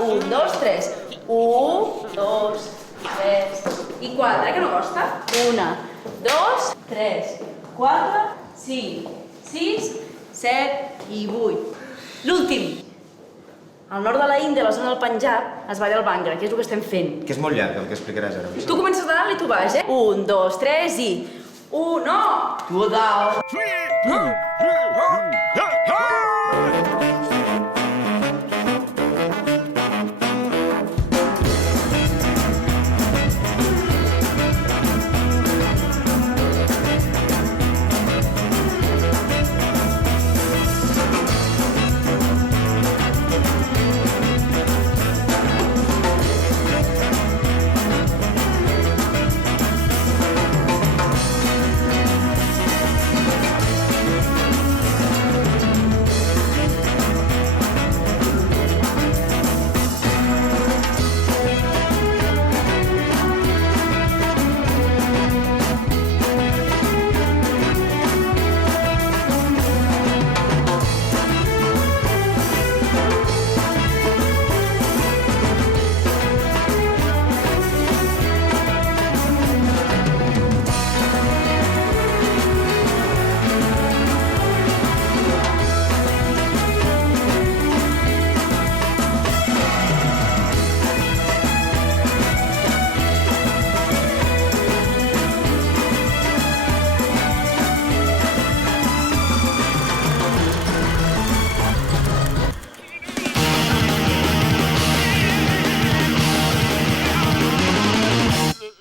1, 2, 3. 1, 2, 3 i 4, que no costa? 1, 2, 3, 4, 5, 6, 7 i 8. L'últim. Al nord de la Índia, a la zona del Panjab, es balla el Bhangra, que és el que estem fent. Que és molt llarg el que explicaràs ara. Tu comences a dalt i tu baix, 1, 2, 3 i... 1, no! Tu a dalt.